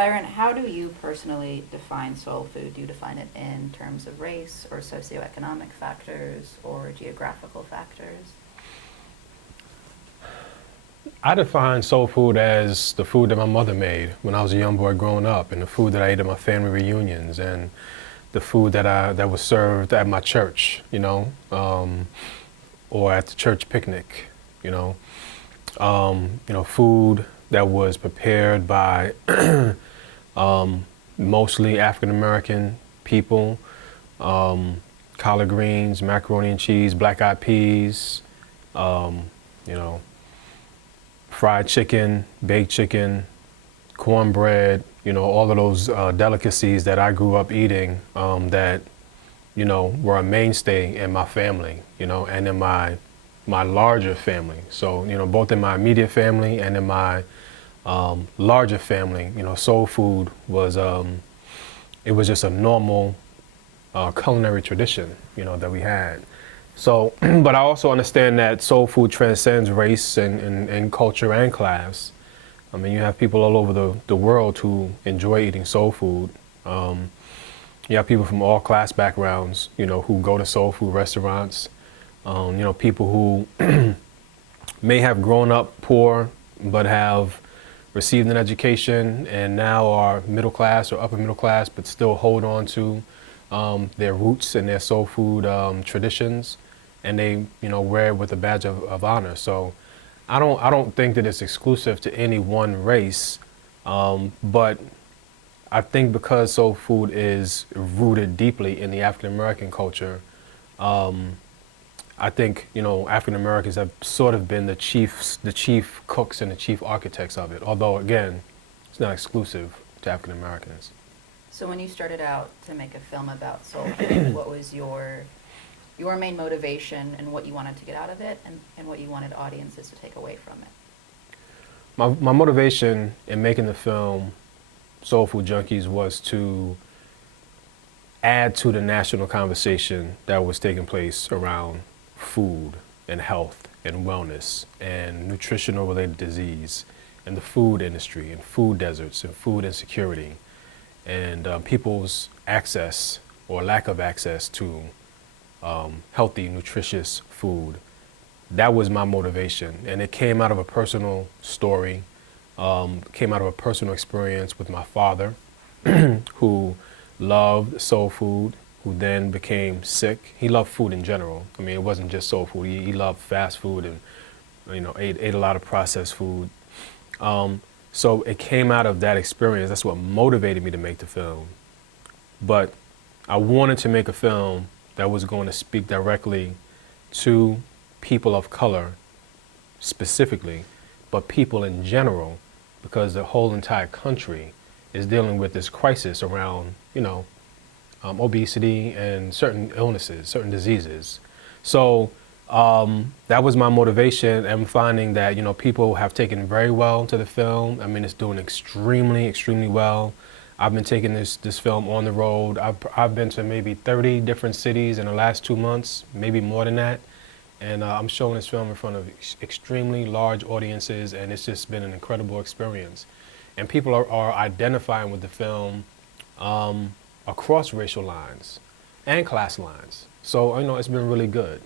Byron, how do you personally define soul food? Do you define it in terms of race or socioeconomic factors or geographical factors? I define soul food as the food that my mother made when I was a young boy growing up, and the food that I ate at my family reunions, and the food that was served at my church, or at the church picnic, you know. Food that was prepared by mostly African American people, collard greens, macaroni and cheese, black eyed peas, you know, fried chicken, baked chicken, cornbread, all of those delicacies that I grew up eating that, were a mainstay in my family, and in my larger family. So, both in my immediate family and in my larger family, soul food was, it was just a normal culinary tradition, that we had. So, but I also understand that soul food transcends race and culture and class. I mean, you have people all over the world who enjoy eating soul food. You have people from all class backgrounds, who go to soul food restaurants. People who may have grown up poor but have received an education and now are middle class or upper middle class, but still hold on to their roots and their soul food traditions, and they wear it with a badge of honor. So I don't think that it's exclusive to any one race, but I think because soul food is rooted deeply in the African American culture, I think African Americans have sort of been the chief cooks and the chief architects of it. Although again, it's not exclusive to African Americans. So when you started out to make a film about soul food, what was your main motivation and what you wanted to get out of it, and what you wanted audiences to take away from it? My motivation in making the film Soul Food Junkies was to add to the national conversation that was taking place around food and health and wellness and nutritional related disease and the food industry and food deserts and food insecurity and people's access or lack of access to healthy, nutritious food. That was my motivation, and it came out of a personal story, came out of a personal experience with my father, who loved soul food, who then became sick. He loved food in general. I mean, it wasn't just soul food. He loved fast food and ate a lot of processed food. So it came out of that experience. That's what motivated me to make the film. But I wanted to make a film that was going to speak directly to people of color specifically, but people in general, because the whole entire country is dealing with this crisis around, obesity and certain illnesses, certain diseases. So that was my motivation. I'm finding that, people have taken very well to the film. I mean, it's doing extremely, extremely well. I've been taking this film on the road. I've been to maybe 30 different cities in the last 2 months, maybe more than that. And I'm showing this film in front of extremely large audiences, and it's just been an incredible experience. And people are identifying with the film across racial lines and class lines. So, it's been really good.